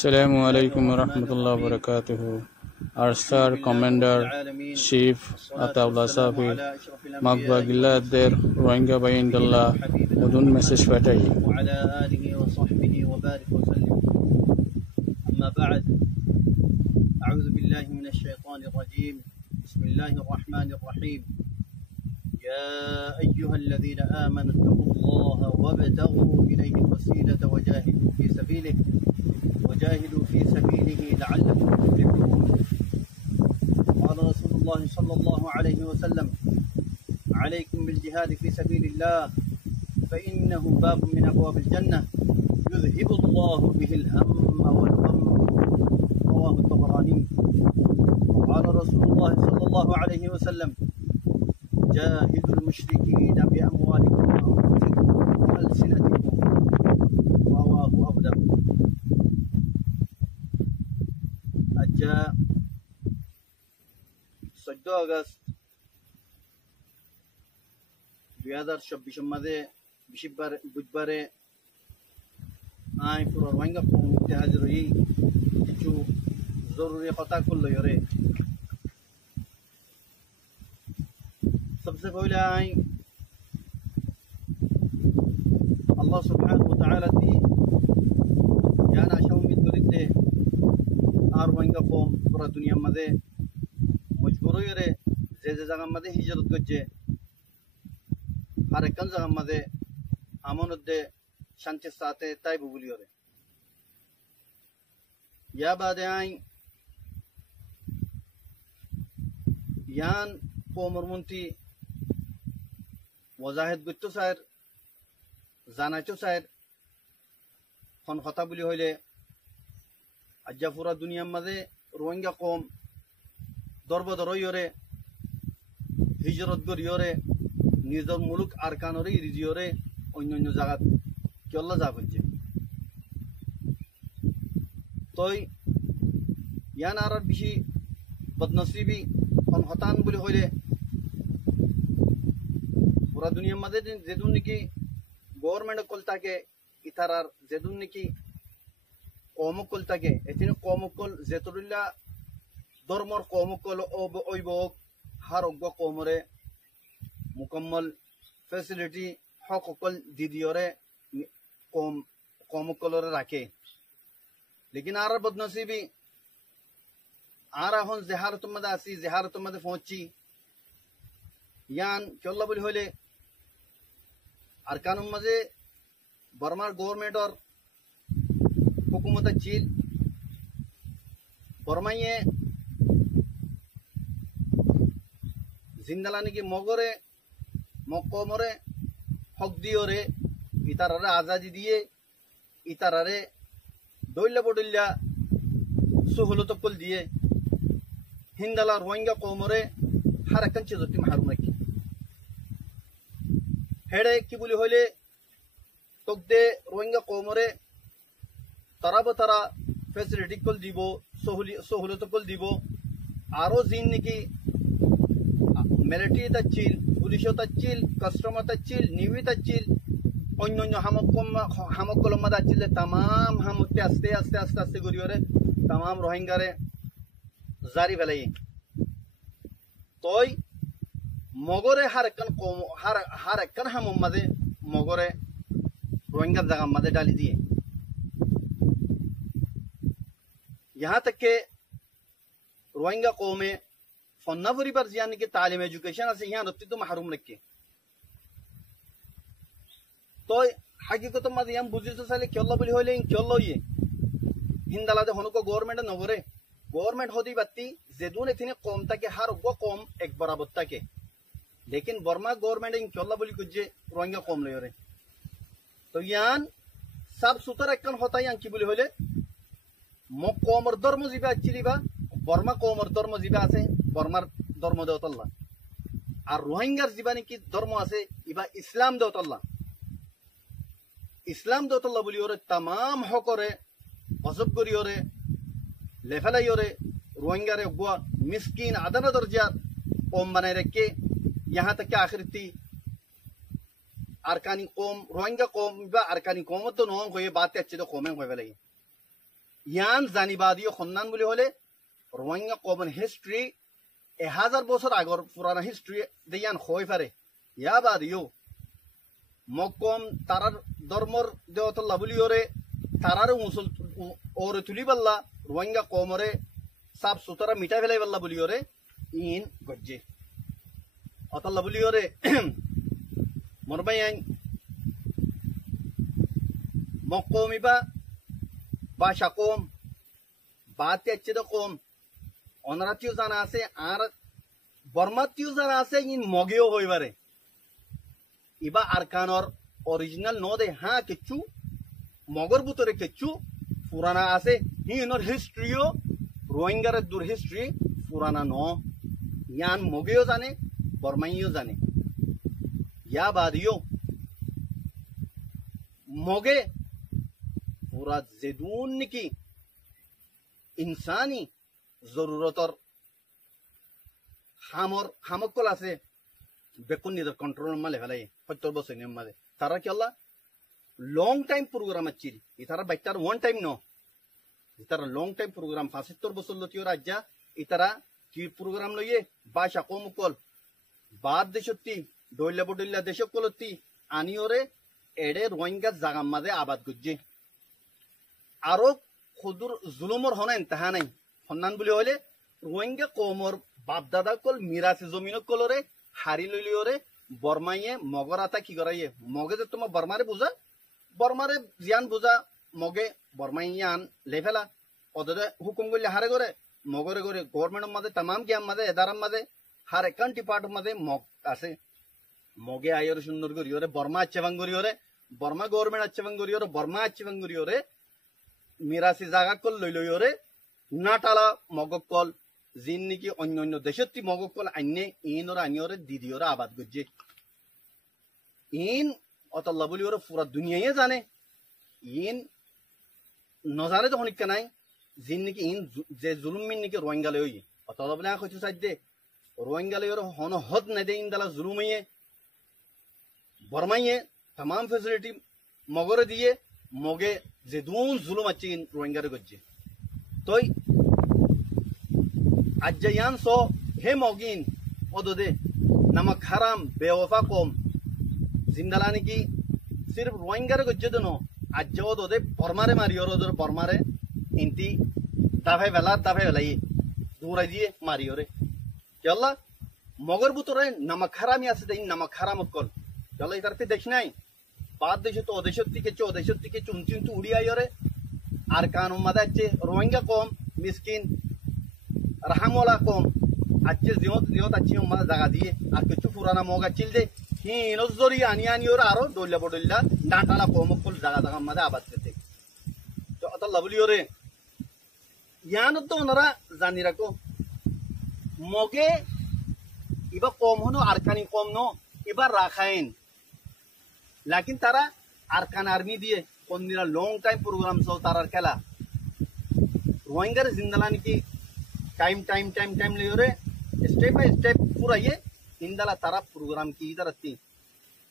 Assalamu alaikum wa rahmatullahi wa barakatuhu. Our Star Commander Chief Ataullah Safi Magbagillah Der Rohingya Bayindallah Udun message Fatahi. وعلى آله وصحبه وبارك وسلم. أما بعد، أعوذ بالله من الشيطان الرجيم. بسم الله الرحمن الرحيم. يا أيها الذين آمنوا اتقوا الله وابتغوا إليه الوسيلة وجاهدوا في سبيله لعلكم تفلحون. قال رسول الله صلى الله عليه وسلم: عليكم بالجهاد في سبيل الله فإنه باب من أبواب الجنة يذهب الله به الهم والغم. رواه الطبراني. وقال رسول الله صلى الله عليه وسلم: جاهدوا المشركين بأموالكم وأنفسكم وألسنتكم. رواه أبو داود. আজ্জা 14 August 2024 মাঝে বুধবারে I পুরো Rohingya community হাজির হই কিছু জরুরি কথা করল রে। सबसे पहले आई अल्लाह सुब्हानहु व तआला ती जान आशा उम्मीद करिते আর রোহিঙ্গা কম পুরো দুনিয়ার মাঝে মজবুর হয়ে যে জায়গার মাঝে হিজরত করছে আর একখান জায়গার মাঝে আমনদে শান্তির সাথে তাই বুগুলি করে ইয়া বাদে আই ইয়ান কমর মন্ত্রী ওয়াজাহিদ গুত্ত স্যার জানাইতো স্যার খন কথা বলি হইলে আজ্জা পুরা দুনিয়ার মাঝে রোহিঙ্গা কম দরবদরইরে হিজরত গরিয়রে নিজের মুলুক আরকানরে রিজিয়রে অন্য জায়গাত কেল্লা যা করছে তই ইয়ান আর বেশি বদনসিবি খন হতান বলি হইলে পুরা দুনিয়ার মাঝে যেদুন নাকি গভর্নমেন্ট কল থাকে ইতারার যেদুন নাকি কমকল থাকে এতিন কমকল যেতরিল্লা ধর্মর কমকল অবৈবক হার অজ্ঞ কমরে মুকম্মল ফেসিলিটি হকল দিদিয়রে কমকলরে রাখে লেকিন আর বদনসিবি আর এখন জেহারত মধ্যে আসি জেহারত মধ্যে পৌঁছি ইয়ান চল্লা বলি হইলে আর কানুন মাঝে বর্মার গভর্নমেন্টর हुकूमत चील बर्माइए जिंदलानी की मगरे मक्कमरे हक दियोरे इतारारे आजादी दिए इतारारे दोइल्ला बडुल्ला सुहुलत कुल दिए हिंदला रोहिंग्या कोमरे हर एक चीज होती महरूम रखी हेडे की बोली होले तोगदे रोहिंग्या कोमरे তারা তারা ফেসিলিটি কল দিব সহুলত কল দিব আরো জিন নাকি মিলিটারি তাচ্ছিল পুলিশ তাচ্ছিল কাস্টমার তাচ্ছিল নিউই তাচ্ছিল অন্য হামকল মাদা আচ্ছিল তাম হামকতে আস্তে আস্তে আস্তে আস্তে করিওরে তাম রোহিঙ্গারে জারি ফেলাই তই মগরে হার একখান হামম মাঝে মগরে রোহিঙ্গার জায়গা মাঝে ডালি দিয়ে यहाँ तक के रोहिंग्या कौमें फन्नावरी पर यानी कि तालीम एजुकेशन से यहाँ रत्ती तो महरूम रखे तो हकीकत मध्य हम बुझी तो साले क्यों बोली होले क्यों ये हिंदला दे होने को गवर्नमेंट नगरे गवर्नमेंट होती बत्ती जेदून इतने कौम तक हर वो कौम एक बराबर तक लेकिन बर्मा गवर्नमेंट क्यों बोली कुछ रोहिंग्या कौम ले रहे तो यहाँ सब सुतर एक होता है यहाँ की बोली होले কমর ধর্ম জিবা আচ্ছিলিবা বর্মা কমর ধর্ম জিবা আছে বর্মার ধর্ম দেওতল্লা আর রোহিঙ্গার জিবা নাকি ধর্ম আছে ইবা ইসলাম দেওতল্লা বলি ওরে তাম হকরে অজব করি ওরে লেফেলাই ওরে রোহিঙ্গারে গুয়া মিসকিন আদানা দরজার কম বানাই রেখে यहाँ तक के आखिर थी अरकानी कौम रोहिंग्या कौम बा अरकानी कौम तो नों को ये बातें अच्छी तो कौमें होए वाली ইয়ান জানিবাদীয় সন্ধান বুলি হলে রোহিঙ্গা কমন হিস্ট্রি 1000 বছর আগর পুরানা হিস্ট্রি দেয়ান হয়ে পারে ইয়া বাদিও মকম তারার ধর্মর দেওতল্লা বুলি ওরে তারার মুসল ওরে তুলি পাল্লা রোহিঙ্গা কমরে সাফ সুতরা মিটাই ফেলাই পাল্লা বুলি ওরে ইন গজ্জে অতল্লা বুলি ওরে মরবাই আইন মকমিবা ভাষা কম বাতে কম অনারাতিও জানা আছে আর বর্মাতিও জানা আছে ইন মগেও হইবারে ইবা আরকানর অরিজিনাল ন দে হ্যাঁ কিচ্ছু মগর ভিতরে কিচ্ছু পুরানা আছে হিনর হিস্ট্রিও রোহিঙ্গারের দূর হিস্ট্রি পুরানা ন ইয়ান মগেও জানে বর্মাইও জানে ইয়া বাদিও মগে পুরা যেদুন নাকি ইনসানি জরুরতর হামকল আছে বেকুন নিজের কন্ট্রোল মালে ফেলাই 70 বছর নিয়ম মালে তারা কি আল্লাহ লং টাইম প্রোগ্রাম আচ্ছিল ইতারা বাইটার ওয়ান টাইম ন ইতারা লং টাইম প্রোগ্রাম 75 বছর লতিও রাজ্যা ইতারা কি প্রোগ্রাম লইয়ে ভাষা কমকল বাদ দেশত্তি ডইলা বডইলা দেশকলতি আনিওরে এডে রোহিঙ্গা জাগাম মাঝে আবাদ গুজ্জে আরো খুদুর জুলুমর হনাইন তাহা নাই সন্ধান বুলি হলে রোহিঙ্গা কমর বাপদাদা কল মিরাসি জমিন কলরে হারি লইলিওরে বর্মাইয়ে মগর আতা কি করাইয়ে মগে যে তোমার বর্মারে বুঝা বর্মারে জিয়ান বুঝা মগে বর্মাইয়ান লেফেলা ওদের হুকুম করলে হারে করে মগরে করে গভর্নমেন্টের মাঝে তামাম গিয়াম মাঝে এদারাম মাঝে হার একান্টি পার্টের মাঝে মগ আছে মগে আইর সুন্দর করি ওরে বর্মা আচ্ছেবাং করি ওরে বর্মা গভর্নমেন্ট আচ্ছেবাং করি ওরে বর্মা আচ্ছেবাং করি ওরে মিরাসি জাগা কল লই ওরে নাটালা মগক কল জিন নাকি অন্য অন্য দেশত্তি মগক কল আইনে ইন ওরা আনি ওরে দিদি ওরা আবাদ করছে ইন অতল্লা বলি ওরা পুরা দুনিয়ায় জানে ইন নজানে তো অনেক নাই জিন নাকি ইন যে জুলুমিন নাকি রোহিঙ্গা লই অতল্লা বলে কইতে চাই দে রোহিঙ্গা লই ওরা হন হদ না দে ইন দালা জুলুমিয়ে বর্মাইয়ে तमाम फैसिलिटी मगरे दिए मगे जेदून जुलुम अच्छी रोहिंगा गज्जे तो अज्जयान सो हे मोगिन ओदोदे नमक हराम बेवफा कोम जिंदलानी की सिर्फ रोहिंगा गज्जे दोनो अज्ज ओदोदे बर्मारे मारी और ओदोर बर्मारे इंती दफे वेला ये दूर दिए मारी और चल्ला मगर बुतरे नमक हराम या से नमक हराम कल चलो इधर पे देखना ही बाद देश तो ओदेशत्ती के चुनचिन तो उड़ी आई और आरकान मदा अच्छे रोहिंगा कौम मिस्किन रहमोला कौम अच्छे जियोत अच्छी मदा जगह दिए और कुछ पुराना मोगा चिल दे ही नजरी आनी और आरो डोल्ला बोडोल्ला डांटाला कौम कुल जगह मदा आबाद करते तो अतः लवली और यान तो नरा जानी रखो मोगे इबा कौम हो नो आरकानी कौम नो इबा राखाइन लेकिन तारा आरकान आर्मी दिए कौन दिना लॉन्ग टाइम प्रोग्राम सो तारा खेला रोहिंगर जिंदलानी की टाइम ले रे स्टेप बाय स्टेप पूरा ये इंदला तारा प्रोग्राम की इधर आती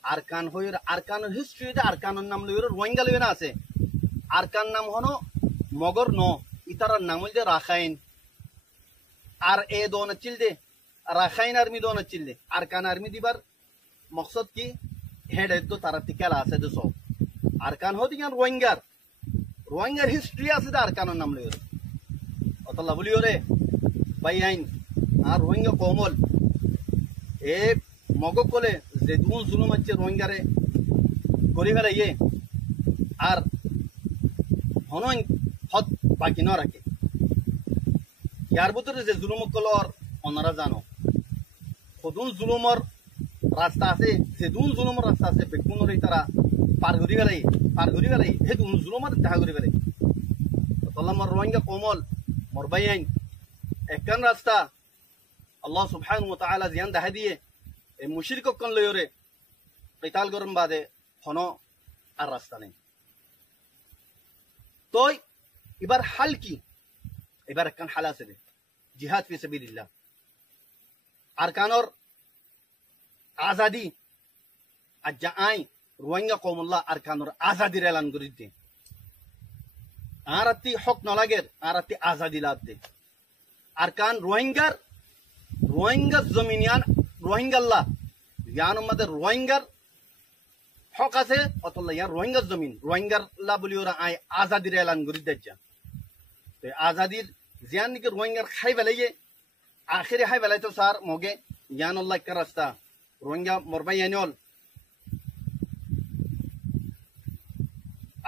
आरकान हो आरकान हिस्ट्री दे आरकान नाम ले रोहिंगा ले ना से आरकान नाम होनो मगर नो इतारा नाम दे राखाइन आर ए दोन चिल दे राखाइन आर्मी दोन चिल दे आरकान आर्मी दीबार मकसद की हेड है तो तारा टिकला आसे दसो आरकान हो दियान रोहिंगर हिस्ट्री आसे आरकान नाम ले अतला बोली रे भाई आइन आ रोहिंगा कोमल ए मगो कोले जेदुन जुलुम अच्छे रोहिंगारे करी फेला ये आर हनो हद बाकी न रखे यार बुतरे जे जुलुम कलर ओनारा जानो खुदुन जुलुमर रास्ता से जेदुन जुलुमर रास्ता से बेकुन रे तारा पार करी फेलाई हे दुन जुलुमर दाहा करी फेलाई तल्ला मर रोहिंगा कोमल मर भाई आइन एकन रास्ता अल्लाह सुब्हानहु व तआला जियान दाहा दिए ए मुशरिक कन लयो रे किताल गरम बादे हनो আর রাস্তা নেই তো এবার হাল কি এবার একখান হাল আছে জিহাদ ফি সাবিলিল্লাহ আরকানর আজাদি আজ্জা আই রোহিঙ্গা কওমুল্লাহ আরকানর আজাদির এলান করে দিতে আর আত্তি হক নলাগের আর আত্তি আজাদি লাগতে আর কান রোহিঙ্গা জমিনিয়ান রোহিঙ্গাল্লাহ ইয়ান আমাদের রোহিঙ্গার হক আছে অতল্লা ইয়ার রোহিঙ্গার জমিন রোহিঙ্গাল্লাহ বলি ওরা আই আজাদির এলান করি দেখা তো আজাদির জিয়ান নাকি রোহিঙ্গার খাই বেলাইয়ে আখেরে খাই বেলাই তো স্যার মগে ইয়ান আল্লাহ একটা রাস্তা রোহিঙ্গা মরবাই আনিল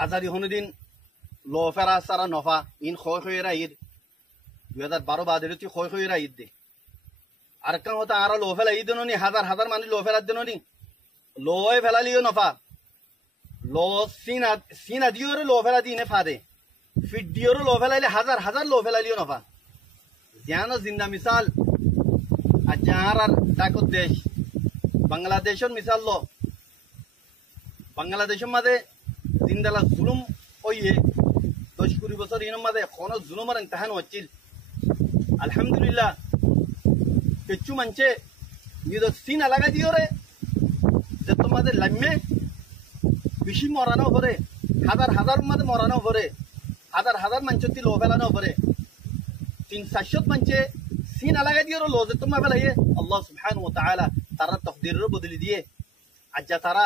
আজাদি হনুদিন লো ফেরা সারা নফা ইন খয়েরা ঈদ 2012 বাদের খয়েরা ঈদ দে আর কান হতা আর লো ফেলা ঈদ নি হাজার হাজার মানুষ লো ফেলার দিন নি লোয় ফেলালিও নফা লো সিনা দিও লো ফেলা দিনে ফাদে ফিট দিও লো ফেলাইলে হাজার হাজার লো ফেলালিও নফা জানো জিন্দা মিসাল আচ্ছা আর ডাকত দেশ বাংলাদেশের মিসাল লো বাংলাদেশের মাঝে জিন্দালা জুলুম ওইয়ে 10-20 বছর ইনের মাঝে কোনো জুলুমের ইমতিহান হচ্ছিল আলহামদুলিল্লাহ কিছু মানছে নিজ সিনা লাগা দিও রে যে তোমাদের লাম্মে বেশি মরানো পরে হাজার হাজার মাঝে মরানো পরে হাজার হাজার মানছে লো ফেলানো পরে 300 মানছে সিনা লাগা দিও লো যে তোমার ফেলাইয়ে আল্লাহ সুবহানাহু ওয়া তাআলা তারা তকদিরের বদলে দিয়ে আজ্জা তারা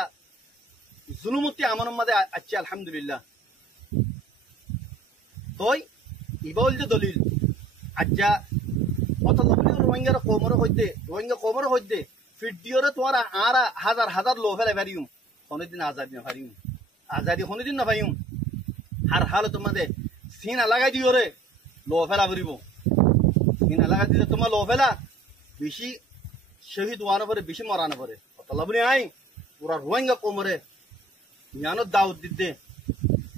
জুলুমতি আমানের মাঝে আছে আলহামদুলিল্লাহ তোই ইবল যে দলিল আজ্জা অত রোহিঙ্গার কোমর হইতে ফিট দিওরে তোমার আর হাজার হাজার লো ফেলে পারিম কোনদিন আজাদি না পারিম আজাদি কোনদিন না পাইম হার হাল তোমাদের সিনা লাগাই দিওরে লো ফেলা পারিব সিনা লাগাই দিলে তোমার লো ফেলা বেশি শহীদ হওয়ানো পরে বেশি মরানো পরে অত লাভনি আই পুরা রোহিঙ্গা কোমরে জ্ঞান দাউদ দিতে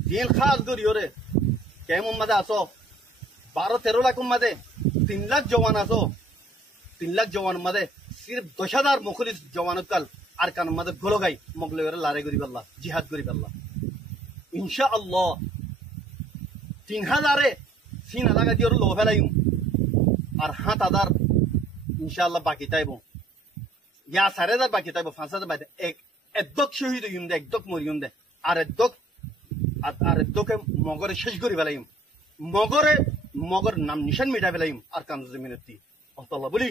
দিন খাস করিওরে কেমন মাঝে আসো 12-13 লাখ মাঝে 3 লাখ জওয়ান আসো 3 লাখ জওয়ান মাঝে সির্ফ 10,000 মুখলিস জওয়ান কাল আর কান মাঝে গলো গাই মগলে লারে করি পাল্লা জিহাদ করি পাল্লা ইনশাআল্লাহ 3,000 সিনা লাগা দিওর লো ফেলাইম আর 7,000 ইনশাআল্লাহ বাকি তাইব ইয়া 4,000 বাকি তাইব 5,000 বাকি একদক শহীদ হইম দে একদক মরিয়ম দে আর একদকে মগরে শেষ করি ফেলাইম মগর নাম নিশান মিটা ফেলাইম আর কান জমিনতি অতল্লা বলি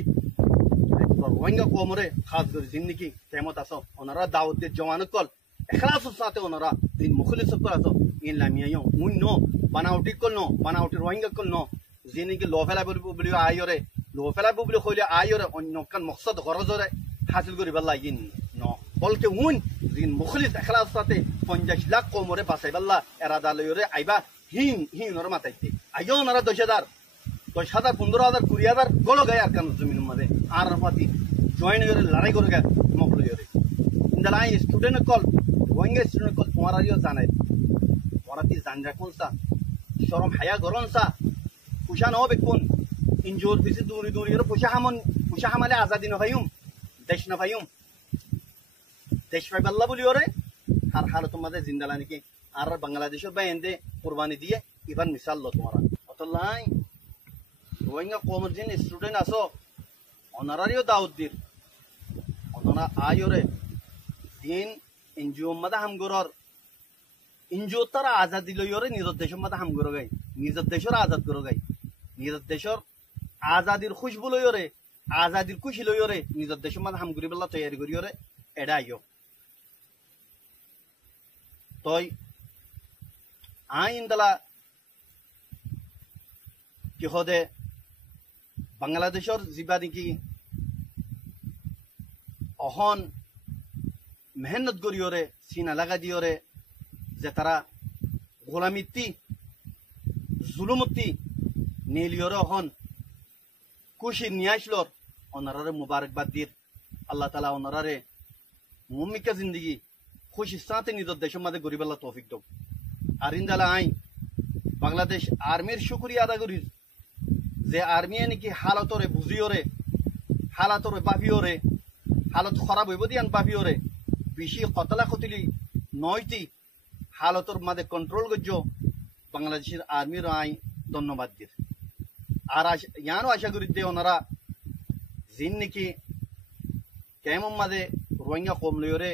রোহিঙ্গা কোমরে খাস করে জিন্দিগি কেমত আসো ওনারা দাওয়াত দিয়ে জওয়ানত কল এখলাসের সাথে ওনারা দিন মুখলিস কল আসো ইন লামিয়াও মুন নো বানাউটি কল নো বানাউটি রোহিঙ্গা কল নো জিন্দিগি লো ফেলা বলি আইরে লো ফেলা বলি কইলে আইরে অন্য কান মকসদ গরজরে হাসিল করি বাল্লা ইন নো বলকে উন দিন মুখলিস এখলাস সাথে 50 লাখ কোমরে বাসাই বাল্লা এরাদা লইরে আইবা হিন ওর মাথাইতে আইও ওনারা 10,000 15,000 20,000 গলো গায় আর কান জমিন মাঝে আর পাতি জয়েন করে লড়াই করে গে মকল করে ইন্দালাই স্টুডেন্ট কল রোহিঙ্গা স্টুডেন্ট কল তোমারা দিও জানাই ওরাতি জানরা কোনসা শরম হায়া গরনসা পুষা ন হবে কোন ইনজোর বেশি দূরি এর পুষা হামালে আজাদি না ভাইম দেশ না ভাইম দেশ ভাই আল্লাহ বলি ওরে আর হাল তোমাদের জিন্দালা নাকি আর বাংলাদেশের বাইন্দে কুরবানি দিয়ে ইবান মিসাল লো তোমারা অতলাই রোহিঙ্গা কমর জিন স্টুডেন্ট আসো অনারারিও দাউদ দির অনারা আয়োরে দিন এনজিও মাদা হামগরর এনজিও তারা আজাদি লইরে নিজের দেশের মাদা হামগর গাই নিজের দেশের আজাদ করো গাই নিজের দেশের আজাদির খুশবু লইরে আজাদির খুশি লইরে নিজের দেশের মাদা হামগরি বেলা তৈরি করিরে এডা আইও তই আইন দালা কি হদে বাংলাদেশের যা নাকি অহন মেহনত করিওরে সিনা লাগা দিওরে যে তারা গোলামিতি জুলুমতি নীলিওরে অহন খুশি নিয়ে আসলোর ওনারে মুবারকবাদ দির আল্লাহ তালা ওনারে মুমিকা জিন্দগি খুশির সাথে নিজের দেশের মাঝে গরিবাল্লা তৌফিক দো আর ইন্দালা আই বাংলাদেশ আর্মির শুক্রিয়া আদা করি যে আর্মি নাকি হালতরে বুঝিওরে হালাতরে বাভিওরে হালত খারাপ হইব দিয়ান বাভিওরে বেশি কতলা কতলি নয়টি হালতর মাঝে কন্ট্রোল করছ বাংলাদেশের আর্মির আই ধন্যবাদ দির আর ইয়ানও আশা করি দে ওনারা জিন নাকি কেমন মাঝে রোহিঙ্গা কম লইরে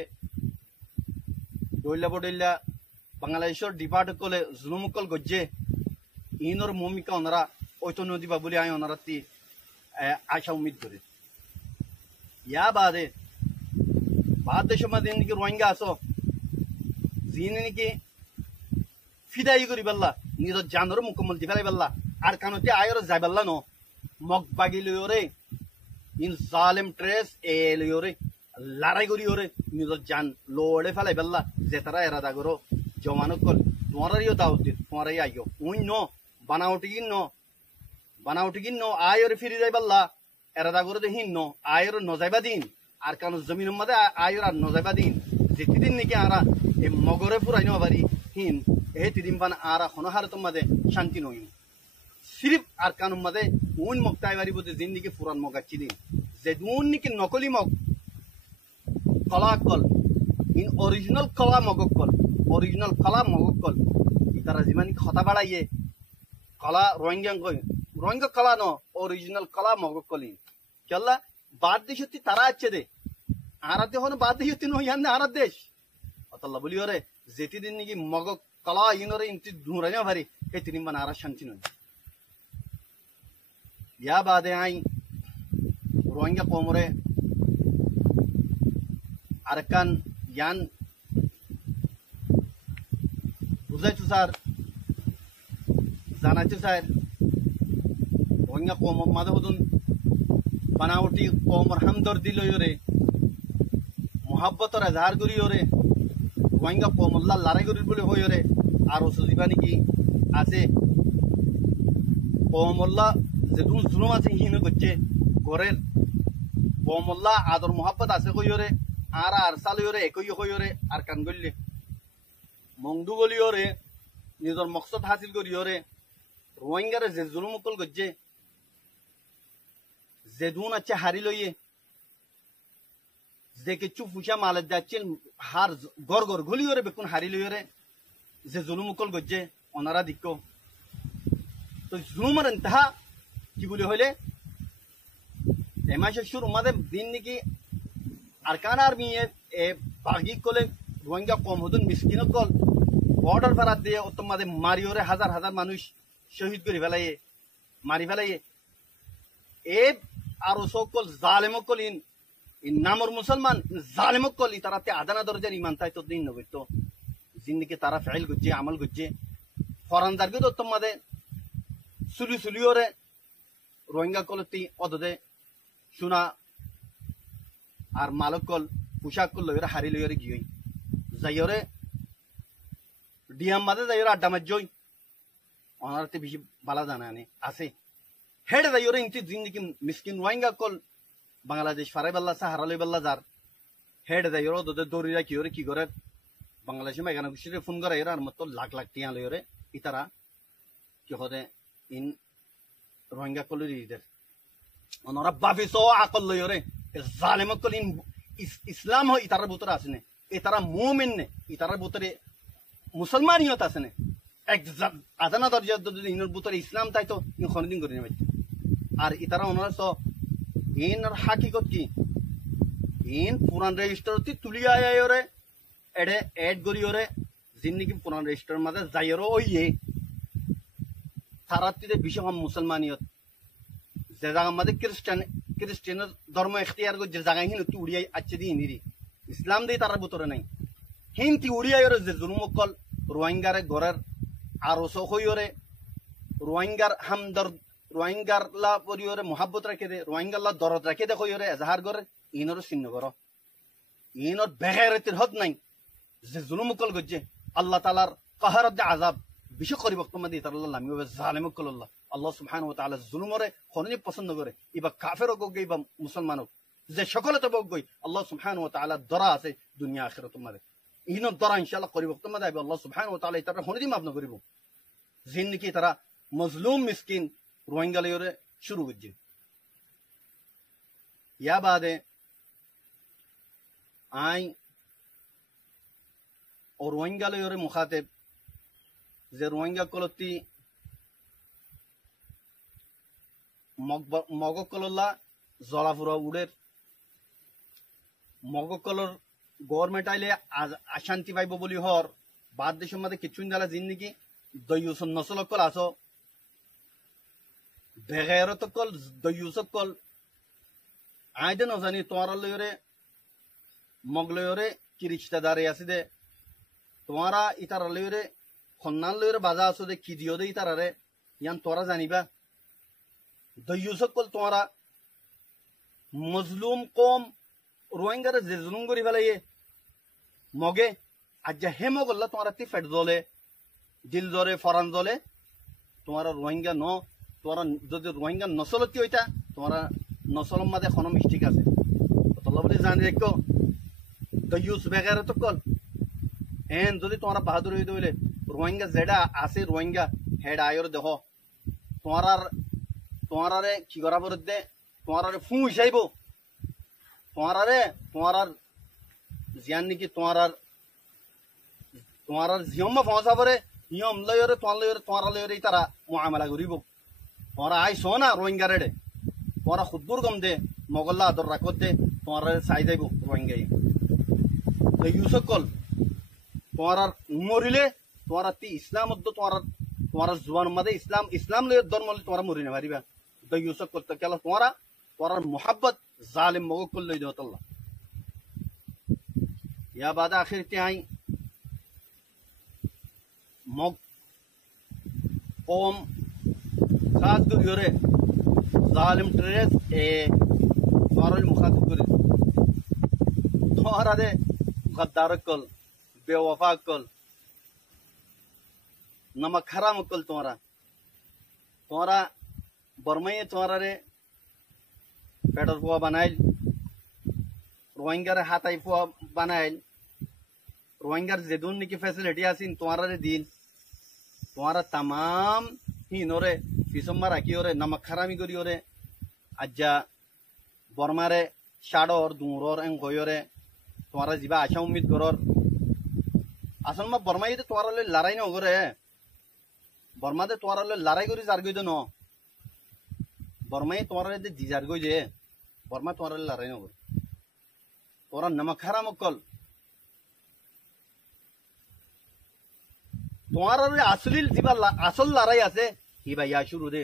দইলা বডইলা বাংলাদেশের ডিপার্ট কলে জুলুমকল গজ্জে ইনর ভূমিকা ওনারা ঐতন্য দিবা বলে আমি ওনারা আশা উম্মিদ করে ইয়া বাদে দেশের মধ্যে নাকি রোহিঙ্গা আসো যিনি নাকি ফিদাই করি পাল্লা নিজের জানর মুকম্মল দি ফেলাই পাল্লা আর কানতে আয়র যাই পাল্লা ন মগ বাগি লইরে ইন জালেম ট্রেস এ লইরে লড়াই করি ওরে নিজের জান লড়ে ফেলাই পাল্লা যে তারা এরাদা করো জমানো কল তোমারাইও দাও দিন তোমারাই আইও উই ন বানাউটি কিন ন আয়রে ফিরে যাই পাল্লা এরাদা করে দেহিন ন আয়র নজাইবা দিন আর কারণ জমিনের মধ্যে আয়র আর নজাইবা দিন যেদিন নাকি আরা এই মগরে ফুরাই নবারি হিন এ তিদিন পান আরা হনহার তোমাদে শান্তি নই সিরিফ আর কানুন মাদে উন মগতাই বাড়ি বলতে জিন্দিকে ফুরান মগাচ্ছি দিন যে দুন নাকি নকলি মগ কলা কল ইন অরিজিনাল কলা মগকল অরিজিনাল কলা মগকল ইতারা যিমানি খতা বাড়াইয়ে কলা রোহিঙ্গা কলা ন অরিজিনাল কলা মগকলি কেল্লা বাদ দেশ তারা আছে দে আরাতে হন বাদ দেশ নই হান আরাত দেশ অতল্লা বলি ওরে যেদিন নাকি মগ কলা ইনরে ইনতি ধুরাই না ভারি এই তিন মান আরা শান্তি নয় ইয়া বাদে আই রোহিঙ্গা কোমরে আরকান ইয়ান বুঝাইছো স্যার জানাইছো স্যার রোহিঙ্গা কোম মাদে হদুন বানাওটি কোমর হামদর্দি লইরে মোহাব্বতর এজাহার করি ওরে রোহিঙ্গা কোমল্লা লড়াই করি বলে হই ওরে আর ওসুদিবা নাকি আছে কোমল্লা যেদুন জুলুম আছে হিনে করছে ঘরের কোমল্লা আদর মোহাব্বত আছে কই ওরে আর সাল ওরে একই হই ওরে আর কান গললে মংদু গলি ওরে নিজের মকসদ হাসিল করি ওরে রোহিঙ্গারে যে জুলুম কল করছে যেদুন আছে হারি লইয়ে যে কিছু ফুসা মালের যাচ্ছেন হার গড় গড় গলি ওরে বেকুন হারি লইরে যে জুলুম কল করছে ওনারা দিক তো জুলুমের ইন্তহা কি বলে হইলে এমাসের শুরু আমাদের দিন নাকি আরকান আর্মি এ বাগি কলে রোহিঙ্গা কম হতুন মিসকিন কল বর্ডার ফেরাত দিয়ে তোমাদের মারি ওরে হাজার হাজার মানুষ শহীদ করে ফেলাইয়ে মারি ফেলাইয়ে এ আরো সকল জালেম কল ইন নামর মুসলমান জালেম কল তারাতে আদানা দরজার ইমান তাই তো দিন নবইতো জিন্দিকে তারা ফেল করছে আমল করছে ফরানদারকে তো তোমাদের সুলি ওরে রোহিঙ্গা কলতি অদদে সোনা আর মালক কল পোশাক কল লইরে হারি লইরে গিয়ে যাইরে ডিয়াম মাদে যাইরে আড্ডা মারজই অনারতে বেশি বালা জানা আনে আছে হেড যাইরে ইনতি জিন্দিকি মিসকিন রোহিঙ্গা কল বাংলাদেশ ফারাই বাল্লা সাহারা লই বাল্লা যার হেড যাইরে অদদে দৌড়িরা কি ওরে কি করে বাংলাদেশে মেঘানা খুশিরে ফোন করে এর আর মতো লাখ লাখ টিয়া লইরে ইতারা কি হদে ইন রোহিঙ্গা কল লিডার ওনারা বাফি সো আকল লইরে জালেম কল ইন ইসলাম হয় ইতার ভিতরে আছে না এ তারা মুমিন নে ইতার ভিতরে মুসলমানিয়ত আছে না এক আদানা দরজা যদি ইনর ভিতরে ইসলাম তাই তো ইন খনদিন করে নেবে আর ইতারা ওনারা সো ইনর হাকিকত কি ইন পুরান রেজিস্টার তি তুলিয়া আয়রে এডে এড করি ওরে জিন্দিগি পুরান রেজিস্টার মাঝে যাইরো ওইয়ে তারাতিতে বিষয় মুসলমানিয়ত যে জায়গা মাঝে খ্রিস্টান ধর্ম এখতিয়ার করে যে জায়গায় হিন তুই উড়িয়াই আছে দি নিরি ইসলাম দিয়ে তার ভিতরে নাই হিন্তি উড়িয়াই ওরে যে জুলুমকল রোহিঙ্গারে ঘরের আরো সহইরে রোহিঙ্গার হামদর রোহিঙ্গার লা পরিওরে মোহাব্বত রাখে দে রোহিঙ্গার লা দরদ রাখে দে কইরে এজাহার করে ইনর চিহ্ন করো ইনর বেগায়রতির হদ নাই যে জুলুমকল গজে আল্লাহ তাআলার কাহারত আযাব বিশেষ করি বক্তব্য দিয়ে তার আল্লাহ লামি জালিমকল আল্লাহ আল্লাহ সুবহানাহু ওয়া তাআলা জুলুমরে খননি পছন্দ করে ইবা কাফেরও গই বা মুসলমানও যে সকলে তো গই আল্লাহ সুবহানাহু ওয়া তাআলা দরা আছে দুনিয়া আখিরাত মধ্যে ইন দরা ইনশাআল্লাহ করি বক্তব্য দাইব আল্লাহ সুবহানাহু ওয়া তাআলা ইতারা খননি মাফ না করিব জিন্দিগি তারা মজলুম মিসকিন রোহিঙ্গা লইরে শুরু হচ্ছে ইয়া বাদে আই ও রোহিঙ্গা লইরে মুখাতেব যে রোহিঙ্গা কলতি মগকলল্লা জলাফুরা উড়ের মগকলর গভর্নমেন্ট আইলে অশান্তি পাইব বলি হর বাদ দেশের মধ্যে কিছু দালা জিন্দিগি দৈয়সন নসলকল আসো বেগায়রত কল দয়ুস কল আইদে নজানি তোমার লয়রে মগলয়রে কি রিশতেদারে আছে দে তোমারা ইতার লয়রে খন্নান লয়রে বাজা আছে দে কি দিও দে ইতারারে ইয়ান তোরা জানিবা দয়ুস কল তোমারা মজলুম কম রোহিঙ্গারে যে জুলুম করি ফেলাইয়ে মগে আজ হে মগল্লা তোমার তি ফেট দলে দিল দরে ফরান দলে তোমার রোহিঙ্গা ন তোমার যদি রোহিঙ্গা নসলতি হইতা তোমার নসলম মাঝে কোনো মিস্টেক আছে তল্লা বলে জানি রেখো দয়ুস বেগারে তো কল এন যদি তোমার বাহাদুর হইতে হইলে রোহিঙ্গা যেটা আছে রোহিঙ্গা হেড আয়র দেহ তোমারে কি করা বলতে তোমারে ফু হিসাইব তোমার জিয়ান নাকি তোমার জিয়ম ফসা পরে নিয়ম লয়রে তোমার লয়রে তারা মুআমালা করিব তোমার আইসো না রোহিঙ্গা রেডে তোমার খুদ্দুর গম দে মগল্লা আদর রাখত দে তোমার চাই যাইব রোহিঙ্গাই ইউসক কল তোমার মরিলে তোমার তি ইসলাম তোমার জুবান মাদে ইসলাম লয় ধর্ম তোমার মরি না পারিবা ইউসক কল তো কেলা তোমার মোহাব্বত জালিম মগ কল লই দেওয়াল্লাহ या बाद आखिर त्याई मग ओम खास गुरियोरे जालिम ट्रेस ए फारल मुखातिब गुरि तोरा दे गद्दार कल बेवफा कल नमक हराम कल तोरा बर्मई तोरा रे पेट्रोल पुआ बनाइल रोहिंगार हाथाई पुआ बनाइल रोहिंगार जेदुन की फैसिलिटी आसिन तुम्हारा रे दिल तुम्हारा तमाम ही नोरे फिसम्मा राखी ओरे नमक खरामी करी ओरे अज्जा बर्मारे शाडोर दूरोर एंग गोयोरे तुम्हारा जीवा आशा उम्मीद करोर असल में बर्मा ये तुम्हारा ले लड़ाई न होगरे बर्मा दे तुम्हारा ले लड़ाई करी जार गई दो नो बर्मा ये तुम्हारा ले जी जार गई जे बर्मा तुम्हारा ले लड़ाई न होगरे তোরা নমক হারাম কল তোমার আসল লড়াই আছে কি ভাই শুরু দে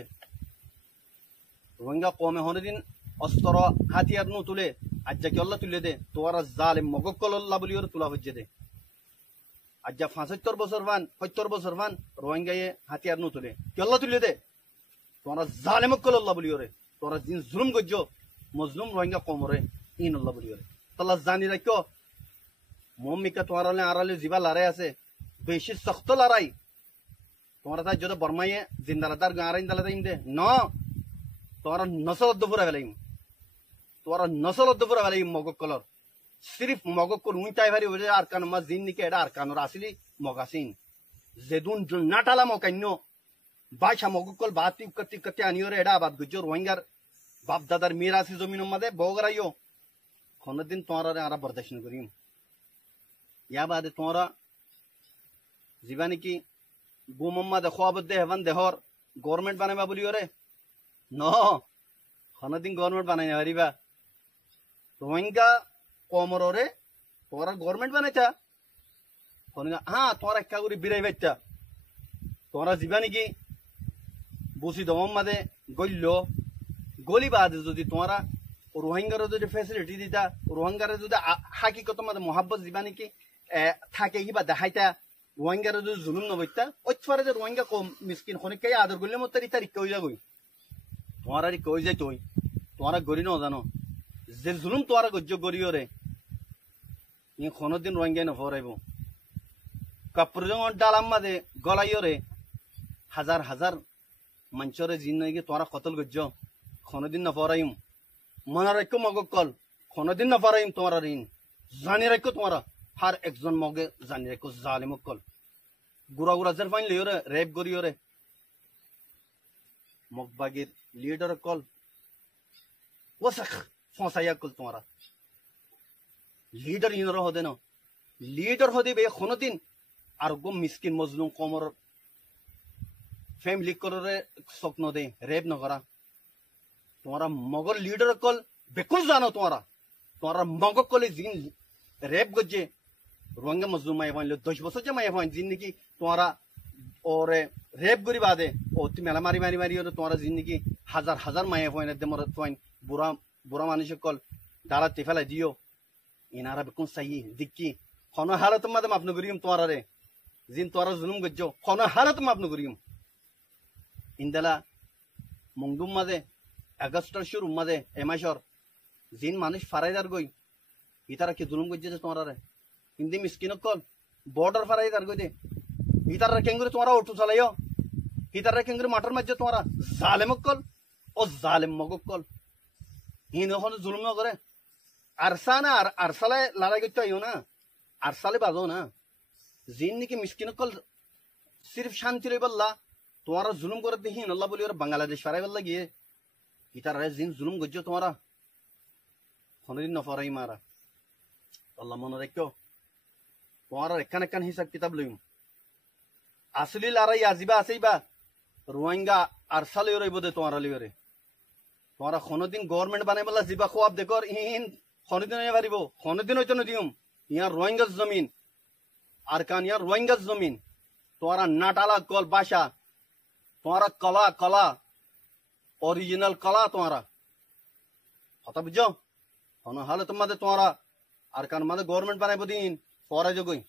রোহিঙ্গা কমে হনে দিন অস্ত্র হাতিয়ার নু তুলে আজ্জা কি আল্লাহ তুলে দে তোরা জালিম মগকল আল্লাহ বলি ওর তুলা হচ্ছে দে আজ্জা 75 বছর ভান 70 বছর ভান রোহিঙ্গায়ে হাতিয়ার নু তুলে কি আল্লাহ তুলে দে তোরা জালিম মগকল আল্লাহ বলি ওরে তোরা দিন জুলুম গজ্জো মজলুম রোহিঙ্গা কমরে ইন আল্লাহ বলি ওরে तल्ला जानी रखो मम्मी का तुम्हारा आराले जीवा लड़ाई आसे बेशी सख्त लड़ाई तुम्हारा था जो बर्माई जिंदादार गारा इंदाला इंदे न तुम्हारा नसल दुपुरा वेला तुम्हारा नसल दुपुरा वेला मगक कलर सिर्फ मगक को ऊंचाई भारी वजह आरकान मा जिन्नी के एडा आरकान और असली मगासिन जेदुन जो नाटाला मकान्यो बादशाह मगक कल बाती कत्ती आनियो रे एडा बात गुजर रोहिंगार बाप दादार मीरासी जमीन मदे बोगरायो खन दिन तुम्हारा आरा बर्दाश्त न करी या बाद तुम्हारा जीवानी की गुमम्मा देखो अब देहवन देहर गवर्नमेंट बनाबा बोलियो रे न खन दिन गवर्नमेंट बनाई हरिबा रोहिंगा कोमरो रे तुम्हारा गवर्नमेंट बनाइता खनगा हाँ तुम्हारा क्या करी बिराई बेचा तुम्हारा जीवानी की बुसी दमम्मा दे गल्लो गोली बाद যদি तुम्हारा रोहिंगार जो फैसिलिटी दीता रोहिंगार जो हाकिकत मत मोहब्बत जीवानी की थाके ही देखाइता रोहिंगार जो जुलुम नबैता ओथफारे जे रोहिंगा को मिस्किन खने कई आदर गले मत तारीख कई जागई तुम्हारा री कई जाय तोय तुम्हारा गरी न जानो जे जुलुम तुम्हारा गज्जो गरियो रे इन खनो दिन रोहिंगा न फराइबो कपरजों डालाम मादे गलाइयो रे हजार हजार मंचरे जिन्नगी तुम्हारा कत्ल गज्जो खनो दिन न फराइम मना रखो मगो कल खनो दिन न फराइम तुम्हारा ऋण जानी रखो तुम्हारा हर एक जन मगे जानी रखो जालिम कल गुरा गुरा जरफाइन लियो रे रेप करियो रे मगबागिर लीडर कल वसख फसाया कल तुम्हारा लीडर इन हो देना लीडर हो दे बे खनो दिन আর গো মিসকিন মজলুম কমর ফ্যামিলি করে স্বপ্ন দে রেপ ন করা তোমারা মগর লিডার কল বেকুল জানো তোমারা মগর কলে জিন রেপ গজে রোহিঙ্গা মজলুম মাই ফাইন 10 বছর যে মাই ফাইন জিন্দেগি তোমারা और रेप गरी बादे ओ ती मेला मारी मारी मारी और तुम्हारा जिंदगी হাজার হাজার মায়ে পয়েন মর পয়েন বুড়া বুড়া মানুষ কল দাঁড়া টিফেলা দিও ইনারা বেকুন সাই দিকি হন হালত মাদে মাপনু করিম তোমার রে জিন তোরা জুলুম গজ্জো হন হালত মাপনু করিম ইন্দালা মংদুম মাদে আগস্টর শুরু মাদে এমাশর জিন মানুষ ফারাইদার গই ইতারা কি জুলুম গজ্জে তোমার রে হিন্দি মিসকিন কল বর্ডার ফারাইদার গই দে ইতারা কেঙ্গুরে তোমারা অটো চালাইও ইতারা কেঙ্গুরে মাটার মাঝে তোমারা জালেম কল ও জালেম মগ কল হিন এখন জুলুম করে আরসা না আর আরসালে লড়াই করতে আইও না আরসালে বাজো না জিন নাকি মিসকিন কল সির্ফ শান্তি রই বললা তোমারা জুলুম করে দেখি আল্লাহ বলি ওরা বাংলাদেশ ফারাই বললা গিয়ে ইতারা জিন জুলুম গজ্জো তোমারা কোনদিন নফরাই মারা আল্লাহ মনে রেখো তোমার এখান এখান হিসাব কিতাব লইম আসলি লড়াই আজিবা আসেইবা রোহিঙ্গা আরসালে রইব দে তোমার লিওরে তোমারা কোনদিন গভর্নমেন্ট বানাই বলা জিবা খোয়াব দেখর ইন কোনদিন পারিব কোনদিন হইতো নদিম ইয়ার রোহিঙ্গার জমিন আর কান ইয়ার রোহিঙ্গার জমিন তোমারা নাটালা কল ভাষা তোমারা কলা কলা অরিজিনাল কলা তোমারা কথা বুঝছো কোন হালে তোমাদের তোমারা আর কান মাদে গভর্নমেন্ট বানাইব দিন পরে যোগই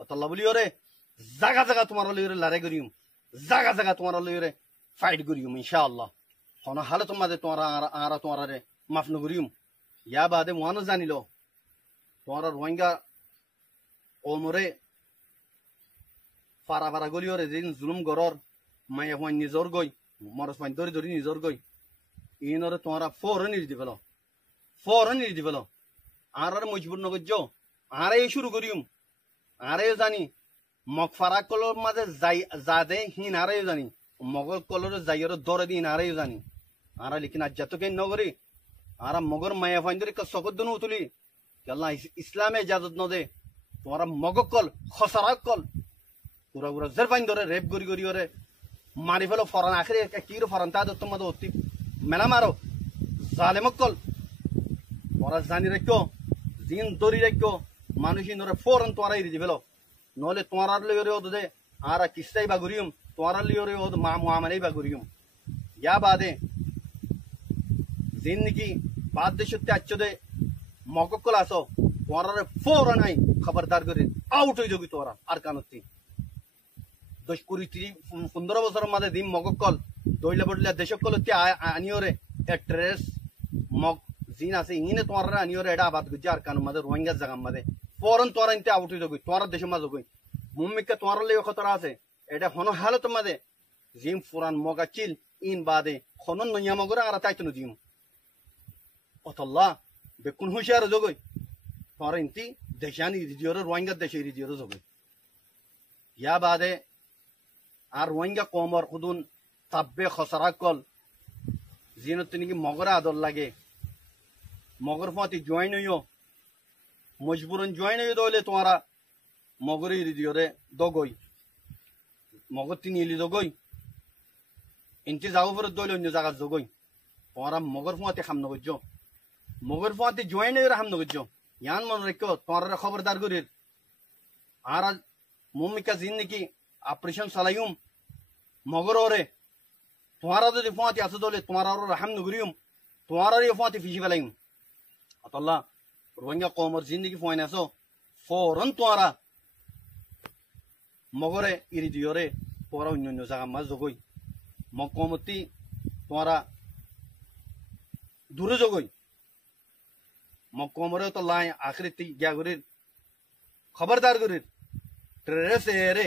অতল্লা বলি ওরে জায়গা জায়গা তোমার লইরে লড়াই করিম জায়গা জায়গা তোমার লইরে ফাইট করিম ইনশাআল্লাহ কোন হালে তোমাদের তোমারা আর তোমারা রে মাফ নগরিম ইয়া বাদে মহানো জানিল তোমারা রোহিঙ্গা ওমরে ফারা ফারা গলি ওরে যেদিন জুলুম গরর মায়া হওয়ান নিজর গই মরস পাইন ধরি ধরি নিজর গই ইনরে তোমারা ফৌরন নিয়ে দিবেল ফৌরন নিয়ে দিবেল আর মজবুর নগর্য আরে শুরু করিম আরে জানি মগ ফারা কলর মাঝে যাই যা দে হিন আরে জানি মগর কলর যাইয়ের দরে দিন আরে জানি আর লিখিন আজ যত কেন নগরি আর মগর মায়া ফাইন ধরে সকত দনু তুলি আল্লাহ ইসলামে ইজাজত ন দে তোমারা মগ কল খসরা কল পুরা পুরা জের ফাইন ধরে রেপ করি করি ওরে মারি ফেলো ফরান আখরে কি ফরান তা তোমাদের অতি মেলা মারো জালেমক কল তোরা জানি রাখো দিন দরি রাখো মানুষ ধরে ফোরন তোরা ইরি ফেলো নহলে তোমার লিওরে হতো দে আর কিস্তাই বা ঘুরিম তোমার লিওরে হতো মহামারি বা ঘুরিম ইয়া বাদে দিন নাকি বাদ দেশতে আচ্ছ দে মকল আসো তোমার ফোর নাই খবরদার করে আউট হয়ে যাবি তোরা আর কানতি 10-15 বছরের মাঝে দিন মকল দইলে বদলে দেশকল আনিওরে ট্রেস মগ জিন আছে ইনে তোমার আনিওরে এটা আবাদ গুজি আর কানুর মাঝে রোহিঙ্গা জায়গার মাঝে ফরন তোরা ইনতে আউট হয়ে যাবি তোমার দেশের মাঝে গই মুম্মিকে তোমার লেগে খতরা আছে এটা হন হালত মাঝে জিম ফুরান মগা চিল ইন বাদে খনন নইয়ামগরে আর তাইতনো জিম অতল্লা বেকুন হুশিয়ার জগই তোর ইনতি দেশানি রিজিওরে রোহিঙ্গা দেশে রিজিওরে জগই ইয়া বাদে আর রোহিঙ্গা কমর খুদুন তাব্বে খসরা কল জিন তিনি মগরে আদর লাগে মগর ফাতি জয়েন হইও মজবুরন জয়েন হইও দলে তোমারা মগরে রিজিওরে দগই মগর তিনি ইলি দগই ইনতি যাও পরে দলে অন্য জায়গা জগই তোমারা মগর ফাতি খাম নগজ্জ মগর ফাতি জয়েন হইও হাম নগজ্জ ইয়ান মন রেখো তোমারা খবরদার করির আর মুমিকা জিন নাকি অপারেশন চালাইম মগর ওরে তোমারা যদি ফাতি আছে দলে তোমারা হাম নগরিম তোমারা ফাতি ফিজি ফেলাইম আল্লাহ রোহিঙ্গা কমর জিন্দগি ফোন আসো ফৌরন তোমারা মগরে ইরি দিওরে তোরা অন্য অন্য জায়গা মাছ জগই মগ কমতি তোমারা দূরে জগই মগ কমরে তো লাই আখরি তি গিয়া করির খবরদার করির ট্রেস এরে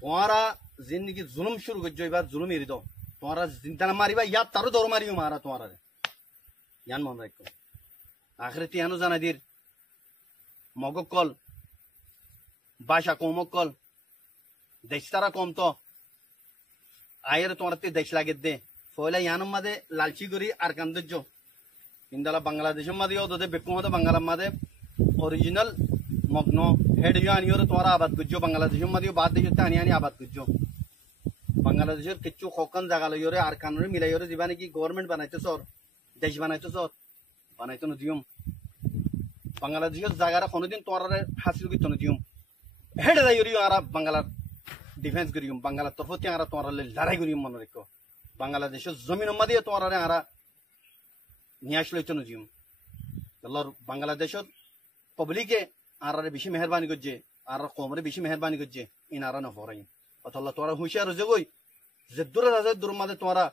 তোমারা জিন্দগি জুলুম শুরু করছো এবার জুলুম এরি দাও তোমারা জিন্দানা মারিবা ইয়াদ তারও দৌড় মারিও মারা তোমারা ইয়ান মন রাখো আখরে তিয়ানো জানা দির মগকল বাসা কমকল দেশ তারা কম তো আয়ের তোমার দেশ লাগে দে ফয়লা ইয়ানোর মাঝে লালচি করি আর কান্দর্য ইন্দালা বাংলাদেশের মাঝে ওদের বেকুম হতো বাংলার মাঝে অরিজিনাল মগ্ন হেড ইউ আনিওরে তোমার আবাদ করছো বাংলাদেশের মাঝে বাদ দেশে আনি আনি আবাদ করছো বাংলাদেশের কিছু কখন জায়গা লইরে আর কানুরে মিলাইরে দিবা নাকি গভর্নমেন্ট বানাইতে সর দেশ বানাইতে সর বানাইতে নদিয়ম বাংলাদেশের জায়গাটা কোনোদিন তোমার হাসিল করতে নদিয়ম হেড যাইরিও আর বাংলার ডিফেন্স করিম বাংলার তরফতে আর তোমার লড়াই করিম মনে রেখো বাংলাদেশের জমিন মাদিয়ে তোমার আরা নিয়ে আসলো ইতনো জিম আল্লাহর বাংলাদেশের পাবলিকে আর বেশি মেহরবানি করছে আর কমরে বেশি মেহরবানি করছে ইন আরা না ফরাই অথল্লা তোরা হুঁশিয়ার জগই যে দূরে রাজা দূর মাঝে তোমরা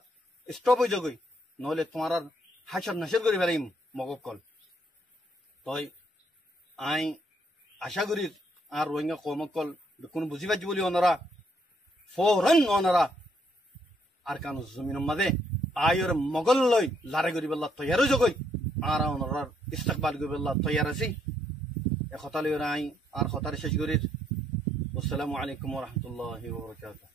স্টপ হয়ে জগই নহলে তোমার হাসর নাসর করে ফেলাইম মগক কল তই আই আশা করি আর রোহিঙ্গা কমক কল কোনো বুঝি পাচ্ছি বলি ওনারা ফৌরন ওনারা আর কানো জমিন মাঝে আয়র মগল লই লারে করি বললা তৈয়ারও জগই আর ওনার ইস্তেকবাল করি বললা তৈয়ার আছি এ কথা লই আই আর কথার শেষ করি আসসালামু আলাইকুম ওয়া রাহমাতুল্লাহি ওয়া বারাকাতুহু